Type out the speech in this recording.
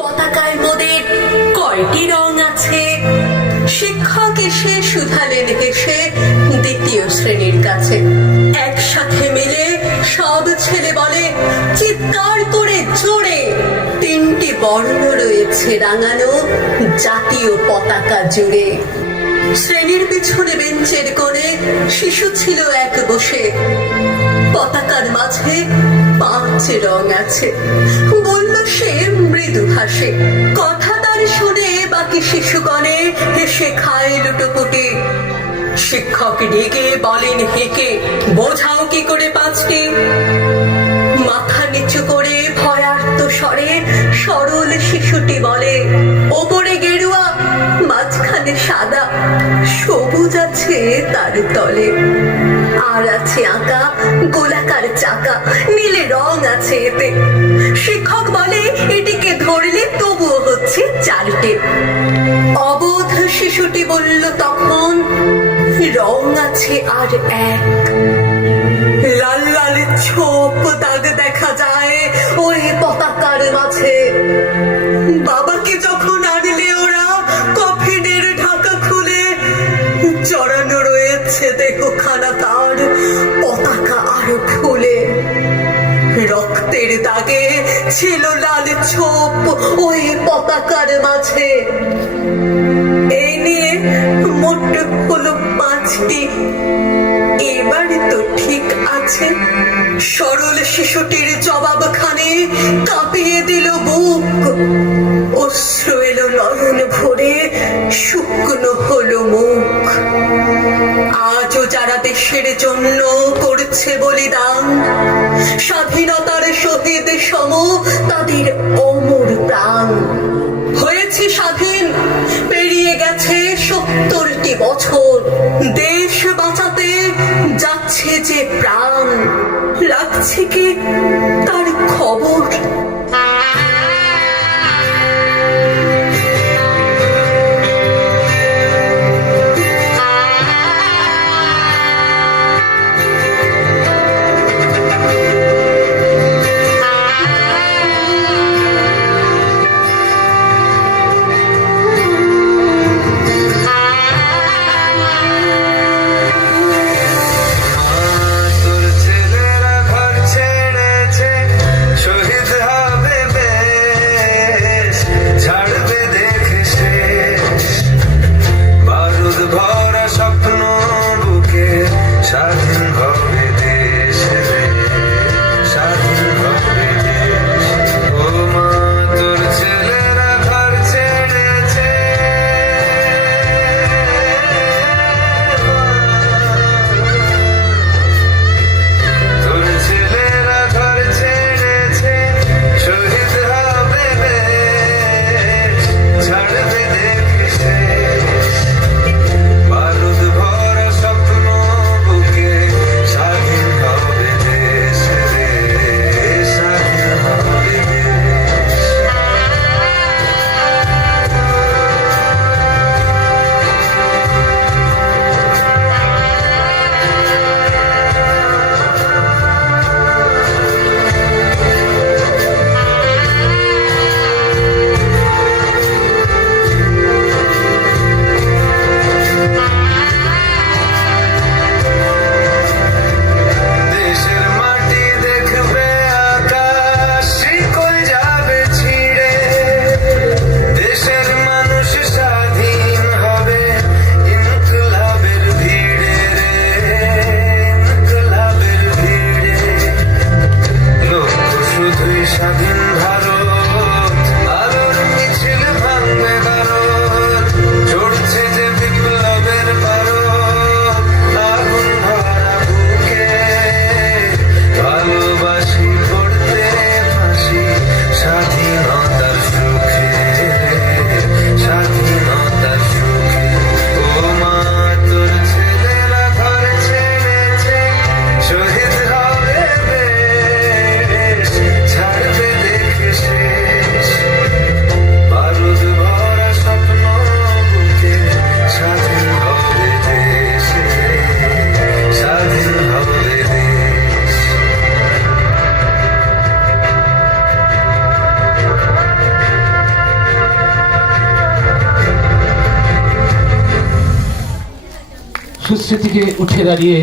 পতাকায় মোদের কয়টি রং আছে? শিক্ষক এসে শুধালেন হেসে দ্বিতীয় শ্রেণীর কাছে। একসাথে মিলে সব ছেলে বলে চিৎকার করে জোরে, তিনটি বর্ণ রয়েছে রাঙানো জাতীয় পতাকা জুড়ে। শ্রেণীর পিছনে বেঞ্চের কোণে শিশু ছিল এক বসে। পতাকার মাঝে 5 রং আছে, বলল সে মৃদু হাসে। কথা তার শুনে বাকি শিশুগণে হেসে খায় লুটোপুটি। শিক্ষক রেগে বলেন হেঁকে, বোঝাও কি করে 5টি? মাথা নিচু করে ভয়ার্ত স্বরে সরল শিশুটি বলে, ওপরে গেরুয়া, মাঝখানে সাদা, সবুজ আছে তার তলে, আর আছে আঁকা গোলাকার চাকা, নীলে রং আছে এতে। শিক্ষক বলে এটিকে ধরলে তবুও হচ্ছে 4টে। অবোধ শিশুটি বলল তখন, রং আছে আর এক। লাল লাল ছোপ দাগ দেখা যায় ওই পতাকার মাঝে। বাবাকে যখন আনলে ওরা কফিনের ঢাকা খুলে, জড়ানো রয়েছে দেহখানা তার পতাকা আর ফুলে। রক্তের দাগে ছিল লাল ছোপ ওই পতাকার মাঝে। এই নিয়ে মোট হলো 5টি। এবার তো ঠিক আছে। সরল শিশুটির জবাবখানে কাঁপিয়ে দিল বুক। অশ্রু এলো নয়ন ভরে, শুকনো হলো মুখ। আজও যারা দেশের জন্য করছে বলিদান, স্বাধীনতার শহীদ সম তাদের অমর প্রাণ। হয়েছে স্বাধীন, পেরিয়ে গেছে 70টি বছর। দেশ বাঁচাতে যাচ্ছে যে প্রাণ, রাখছে কি তার খবর? তোর ছেলেরা ঘর ছেড়েছে, শহীদ সুস্মৃতিকে উঠে দাঁড়িয়ে